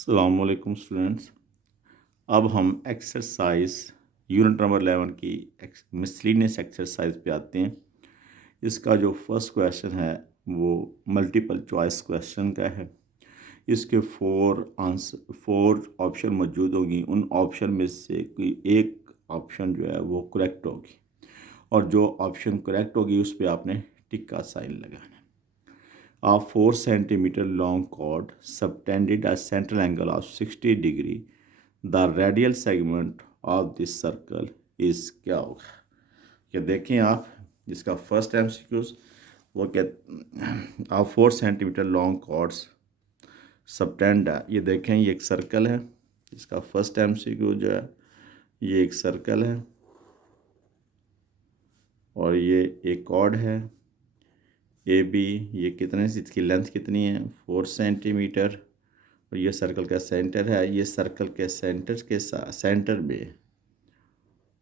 अस्सलामुअलैकुम स्टूडेंट्स। अब हम एक्सरसाइज यूनिट नंबर 11 की मिसलिनियस एक्सरसाइज पे आते हैं। इसका जो फर्स्ट क्वेश्चन है वो मल्टीपल चॉइस क्वेश्चन का है। इसके फोर ऑप्शन मौजूद होंगी। उन ऑप्शन में से कोई एक ऑप्शन जो है वो करेक्ट होगी और जो ऑप्शन करेक्ट होगी उस पर आपने टिक का साइन लगाना है। A 4 centimeter long chord subtended a central angle of 60 degree. The radial segment of this circle is क्या होगा? ये देखें आप, जिसका फर्स्ट एमसीक्यूज वो क्या, आप 4 सेंटीमीटर लॉन्ग कॉर्ड्स सबटेंड है। ये देखें, ये एक सर्कल है। इसका फर्स्ट एमसीक्यू जो है ये एक सर्कल है और ये एक कॉर्ड है ए बी। ये कितने, इसकी लेंथ कितनी है? 4 सेंटीमीटर। और ये सर्कल का सेंटर है। ये सर्कल के सेंटर के साथ सेंटर में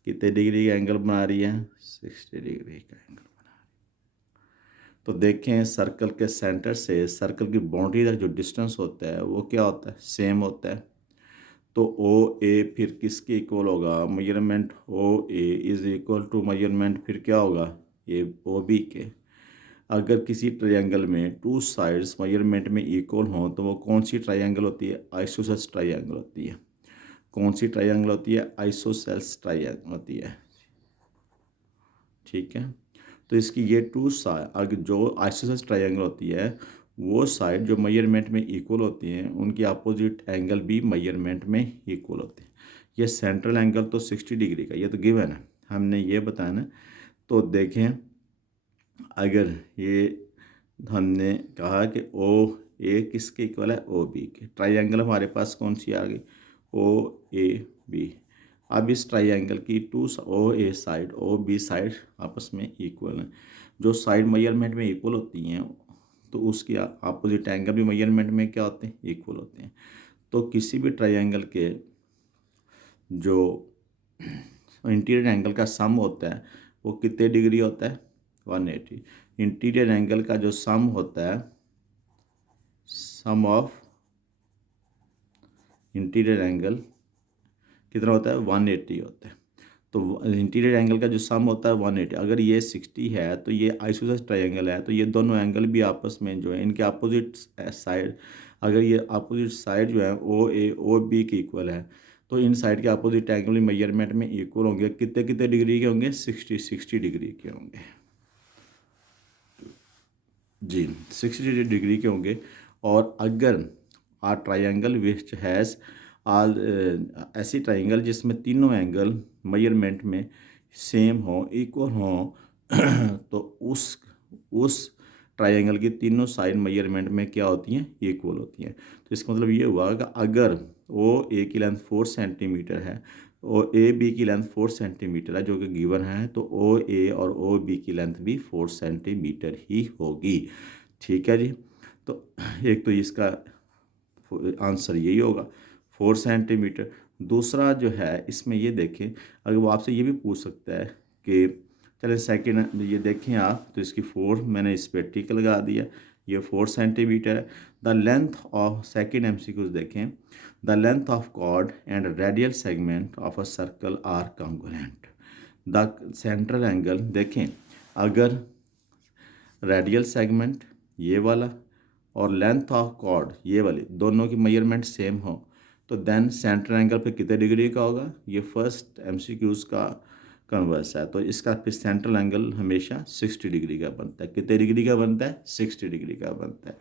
कितने डिग्री का एंगल बना रही है? 60 डिग्री का एंगल बना रही है। तो देखें, सर्कल के सेंटर से सर्कल की बाउंड्री तक जो डिस्टेंस होता है वो क्या होता है? सेम होता है। तो ओ ए फिर किसके इक्वल होगा? Measurement O A is equal to measurement फिर क्या होगा? ये ओ बी के। अगर किसी ट्रायंगल में टू साइड्स मेजरमेंट में इक्वल हों तो वो कौन सी ट्रायंगल होती है? आइसोसेल्स ट्रायंगल होती है। कौन सी ट्रायंगल होती है? आइसोसेल्स ट्रायंगल होती है। ठीक है, तो इसकी ये टू साइड, अगर जो आइसोसेल्स ट्रायंगल होती है वो साइड जो मेजरमेंट में इक्वल होती हैं उनकी अपोजिट एंगल भी मेजरमेंट में इक्वल होते हैं। ये सेंट्रल एंगल तो 60 डिग्री का, ये तो गिवन है, हमने ये बताना। तो देखें, अगर ये हमने कहा कि ओ ए किसके इक्वल है? ओ बी के। ट्रायंगल हमारे पास कौन सी आ गई? ओ ए बी। अब इस ट्रायंगल की टू ओ ए साइड ओ बी साइड आपस में इक्वल हैं। जो साइड मेजरमेंट में इक्वल होती हैं तो उसकी अपोजिट एंगल भी मेजरमेंट में क्या होते हैं? इक्वल होते हैं। तो किसी भी ट्रायंगल के जो इंटीरियर एंगल का सम होता है वो कितने डिग्री होता है? 180। इंटीरियर एंगल का जो सम होता है, सम ऑफ इंटीरियर एंगल कितना होता है? 180 होता है। तो इंटीरियर एंगल का जो सम होता है 180। अगर ये 60 है तो ये आइसोसेलेस ट्रायंगल है, तो ये दोनों एंगल भी आपस में जो है इनके अपोजिट साइड, अगर ये अपोजिट साइड जो है ओ ए ओ बी के इक्वल है तो इन साइड के अपोजिट एंगल भी मेजरमेंट में इक्वल होंगे। कितने कितने डिग्री के होंगे? 60 डिग्री के होंगे जी, 60 डिग्री के होंगे। और अगर आ ट्रायंगल विच हैज़ आल, ऐसी ट्रायंगल जिसमें तीनों एंगल मेजरमेंट में सेम हो, इक्वल हो तो उस ट्रायंगल की तीनों साइड मेजरमेंट में क्या होती हैं? इक्वल होती हैं। तो इसका मतलब ये हुआ कि अगर ओ ए की लेंथ 4 सेंटीमीटर है और ए बी की लेंथ 4 सेंटीमीटर है जो कि गिवन है, तो ओ ए और ओ बी की लेंथ भी 4 सेंटीमीटर ही होगी। ठीक है जी। तो एक तो इसका आंसर यही होगा 4 सेंटीमीटर। दूसरा जो है इसमें ये देखें, अगर वो आपसे ये भी पूछ सकता है कि चलें सेकेंड ये देखें आप, तो इसकी 4 मैंने इस पर टिक लगा दिया, ये 4 सेंटीमीटर है। The length of second MCQs देखें, the length of chord and radial segment of a circle are congruent. The central angle देखें, अगर रेडियल सेगमेंट ये वाला और लेंथ ऑफ कॉर्ड ये वाली दोनों की मेजरमेंट सेम हो तो देन सेंटर एंगल पे कितने डिग्री का होगा? ये फर्स्ट एमसीक्यूज का कन्वर्स है। तो इसका फिर सेंट्रल एंगल हमेशा 60 डिग्री का बनता है। कितने डिग्री का बनता है? 60 डिग्री का बनता है।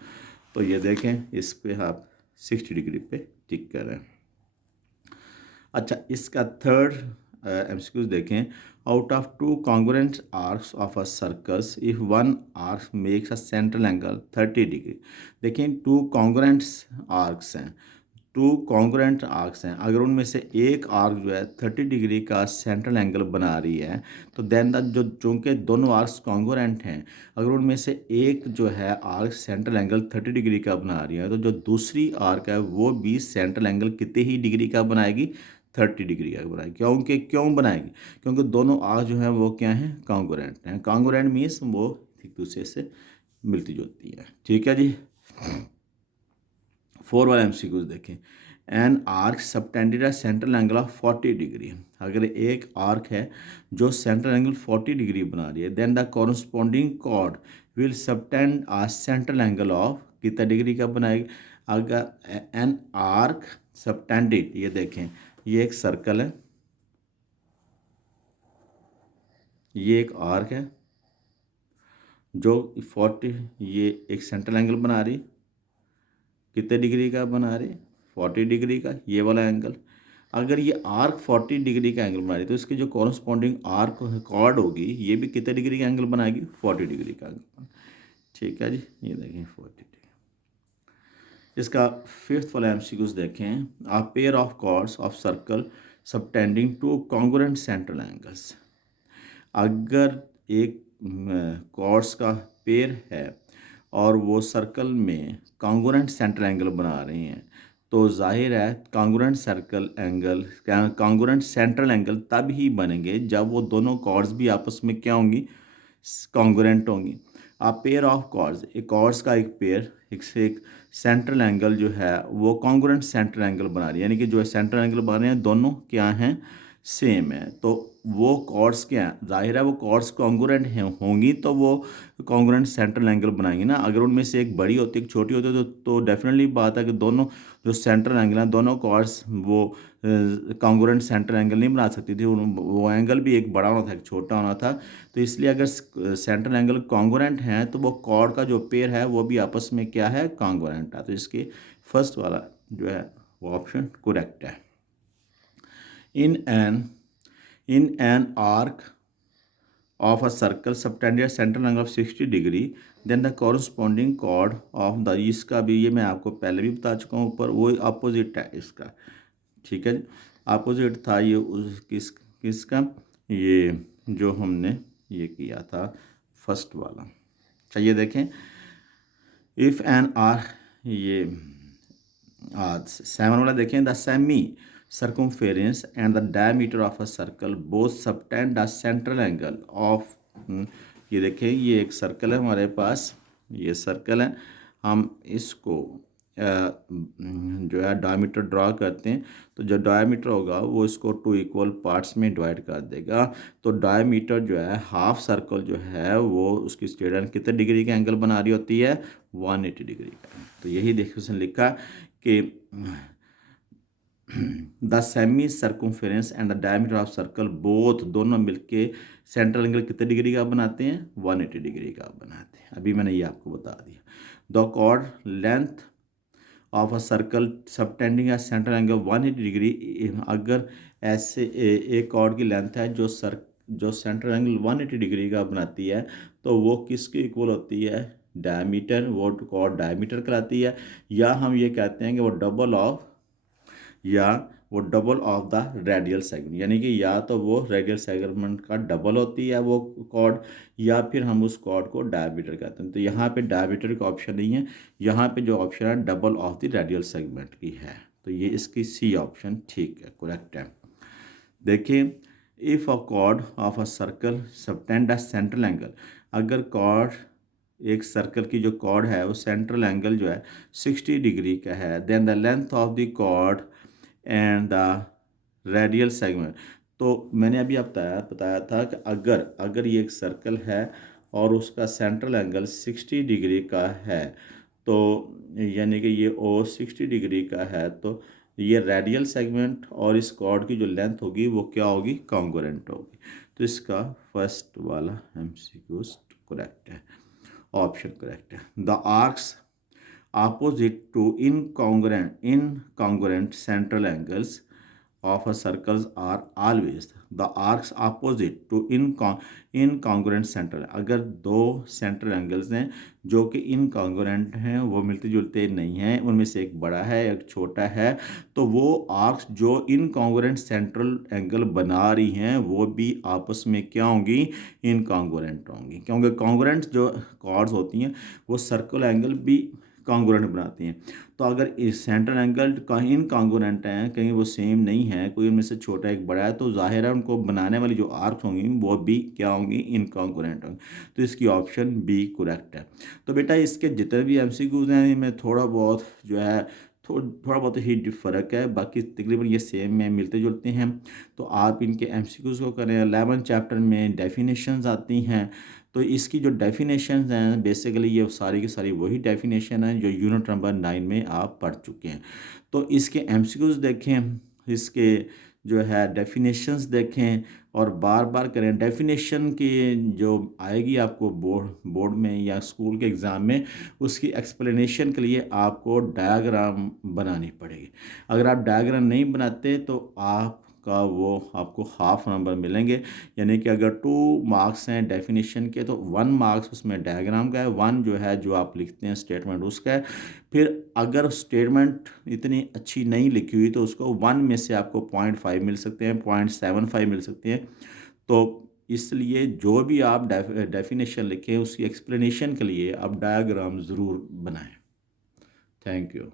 तो ये देखें, इस पे आप 60 डिग्री पे टिक करें। अच्छा, इसका थर्ड एमसीक्यूज देखें, out of two congruent arcs of a circus if one arc makes a central angle 30 degree. देखें, टू कॉन्ग्रुएंट्स आर्क्स हैं, टू कॉन्ग्रुएंट आर्क्स हैं। अगर उनमें से एक आर्क जो है 30 डिग्री का सेंट्रल एंगल बना रही है तो देन द जो चूँकि दोनों आर्क्स कॉन्ग्रुएंट हैं, अगर उनमें से एक जो है आर्क सेंट्रल एंगल 30 डिग्री का बना रही है तो जो दूसरी आर्क है वो भी सेंट्रल एंगल कितने ही डिग्री का बनाएगी? 30 डिग्री का बनाएगी। क्यों बनाएगी? क्योंकि दोनों आर्क जो है वो क्या हैं? कॉन्ग्रुएंट हैं। कॉन्ग्रुएंट मीन्स वो एक दूसरे से मिलती जुलती है। ठीक है जी। 4 वाला MCQ देखें। An arc subtended at central angle of 40 degree. अगर एक आर्क है जो सेंट्रल एंगल 40 डिग्री बना रही है, then the corresponding chord will subtend a central angle of कितना डिग्री का बनाएगी। अगर एन आर्क सबटेंडेड, ये देखें ये एक सर्कल है, ये एक आर्क है जो 40, ये एक सेंट्रल एंगल बना रही, कितने डिग्री का बना रही, 40 डिग्री का, ये वाला एंगल। अगर ये आर्क 40 डिग्री का एंगल बना रही तो इसकी जो कॉरस्पॉन्डिंग आर्क कॉर्ड होगी ये भी कितने डिग्री का एंगल बनाएगी, 40 डिग्री का एंगल। ठीक है जी, ये देखें 40 डिग्री। इसका 5th वाला MCQs देखें। A pair of chords of circle subtending two congruent central angles. अगर एक कॉर्ड्स का पेयर है और वो सर्कल में कॉन्ग्रुएंट सेंट्रल एंगल बना रही हैं तो जाहिर है कॉन्ग्रुएंट सेंट्रल एंगल तब ही बनेंगे जब वो दोनों कॉर्ड्स भी आपस में क्या होंगी, कॉन्ग्रुएंट होंगी। आप पेयर ऑफ कॉर्ड्स, एक कॉर्ड्स का एक पेयर एक से एक सेंट्रल एंगल जो है वो कॉन्ग्रुएंट सेंट्रल एंगल बना रही है, यानी कि जो सेंट्रल एंगल बना रहे हैं दोनों क्या हैं, सेम है। तो वो कॉर्ड्स क्या हैं, जाहिर है वो कॉर्ड्स कॉन्ग्रुएंट होंगी तो वो कॉन्ग्रुएंट सेंट्रल एंगल बनाएंगे ना। अगर उनमें से एक बड़ी होती है एक छोटी होती है तो डेफिनेटली बात है कि दोनों जो सेंट्रल एंगल हैं दोनों कॉर्ड्स वो कॉन्ग्रुएंट सेंट्रल एंगल नहीं बना सकती थी, वो एंगल भी एक बड़ा होना था एक छोटा होना था। तो इसलिए अगर सेंट्रल एंगल कॉन्ग्रुएंट हैं तो वो कॉर्ड का जो पेयर है वो भी आपस में क्या है, कॉन्ग्रुएंट है। तो इसके फर्स्ट वाला जो है वो ऑप्शन करेक्ट है। in an arc of a circle subtended at central angle of 60 degree, then the corresponding chord of the, इसका भी ये मैं आपको पहले भी बता चुका हूँ ऊपर, वो अपोजिट है इसका। ठीक है, अपोजिट था ये किसका, ये जो हमने ये किया था फर्स्ट वाला। चलिए देखें, इफ़ एन आर, ये 7 वाला देखें, the semi circumference and the diameter of a circle both subtend a central angle of, ये देखें ये एक सर्कल है हमारे पास, ये सर्कल है, हम इसको जो है डायमीटर ड्रा करते हैं तो जो डायमीटर होगा वो इसको 2 इक्वल पार्ट्स में डिवाइड कर देगा। तो डायमीटर जो है हाफ सर्कल जो है वो उसकी स्ट्रेट लाइन कितने डिग्री का एंगल बना रही होती है, 180 डिग्री का। तो यही देखिए उसने लिखा कि the semi circumference and the diameter of circle both, दोनों मिलके सेंट्रल एंगल कितने डिग्री का बनाते हैं, 180 डिग्री का बनाते हैं। अभी मैंने ये आपको बता दिया। The chord length of a circle subtending at central angle 180 degree. अगर ऐसे एक कॉर्ड की लेंथ है जो सेंट्रल एंगल 180 डिग्री का बनाती है तो वो किसके इक्वल होती है, डायमीटर, वो कॉर्ड डायमीटर कहलाती है। या हम ये कहते हैं कि वो double of the radial segment, यानी कि या तो वो रेडियल सेगमेंट का डबल होती है वो कॉर्ड, या फिर हम उस कॉर्ड को डायमीटर कहते हैं। तो यहाँ पे डायमीटर का ऑप्शन नहीं है, यहाँ पे जो ऑप्शन है double of the radial segment की है। तो ये इसकी सी ऑप्शन ठीक है, करेक्ट है। देखिए, if a cord of a circle subtend a central angle, अगर कॉर्ड एक सर्कल की जो कॉर्ड है वो सेंट्रल एंगल जो है 60 डिग्री का है, then the length of the chord and the radial segment. तो मैंने अभी आप बताया था कि अगर ये एक सर्कल है और उसका सेंट्रल एंगल 60 डिग्री का है, तो यानी कि ये ओ 60 डिग्री का है, तो ये रेडियल सेगमेंट और इस कॉर्ड की जो लेंथ होगी वो क्या होगी, कॉन्ग्रुएंट होगी। तो इसका फर्स्ट वाला MCQ करेक्ट है, ऑप्शन करेक्ट है। The arcs opposite to incongruent central angles of a circles are always the arcs opposite to incongruent central। अगर दो सेंट्रल एंगल्स हैं जो कि इनकॉन्ग्रुएंट हैं, वो मिलते जुलते नहीं हैं, उनमें से एक बड़ा है एक छोटा है, तो वो आर्क्स जो इनकॉन्ग्रुएंट सेंट्रल एंगल बना रही हैं वो भी आपस में क्या होंगी, इनकॉन्ग्रुएंट होंगी। क्योंकि कॉन्ग्रुएंट जो कॉर्ड्स होती हैं वो सर्कल एंगल भी कॉन्ग्रुएंट बनाती हैं। तो अगर इस सेंट्रल एंगल कहीं इनकॉन्ग्रुएंट हैं, कहीं वो सेम नहीं है, कोई उनमें से छोटा एक बड़ा है, तो जाहिर है उनको बनाने वाली जो आर्क्स होंगी वो भी क्या होंगी, इनकॉन्ग्रुएंट होंगी। तो इसकी ऑप्शन बी करेक्ट है। तो बेटा इसके जितने भी MCQs हैं मैं थोड़ा बहुत जो है थोड़ा बहुत ही फ़र्क है, बाकी तकरीबन ये सेम है, मिलते जुलते हैं। तो आप इनके एमसीक्यूज़ को करें। 11 चैप्टर में डेफिनेशंस आती हैं, तो इसकी जो डेफिनेशंस हैं बेसिकली ये सारी की सारी वही डेफिनेशन हैं जो यूनिट नंबर 9 में आप पढ़ चुके हैं। तो इसके एमसीक्यूज़ देखें, इसके जो है डेफिनेशंस देखें और बार बार करें। डेफिनेशन की जो आएगी आपको बोर्ड बोर्ड में या स्कूल के एग्ज़ाम में, उसकी एक्सप्लेनेशन के लिए आपको डायग्राम बनानी पड़ेगी। अगर आप डायग्राम नहीं बनाते तो आपका वो आपको हाफ नंबर मिलेंगे। यानी कि अगर 2 मार्क्स हैं डेफिनेशन के, तो 1 मार्क्स उसमें डायग्राम का है, 1 जो है जो आप लिखते हैं स्टेटमेंट उसका है। फिर अगर स्टेटमेंट इतनी अच्छी नहीं लिखी हुई तो उसको 1 में से आपको 0.5 मिल सकते हैं, 0.75 मिल सकते हैं। तो इसलिए जो भी आप डेफिनेशन लिखें उसकी एक्सप्लेनेशन के लिए आप डायग्राम ज़रूर बनाएं। Thank you.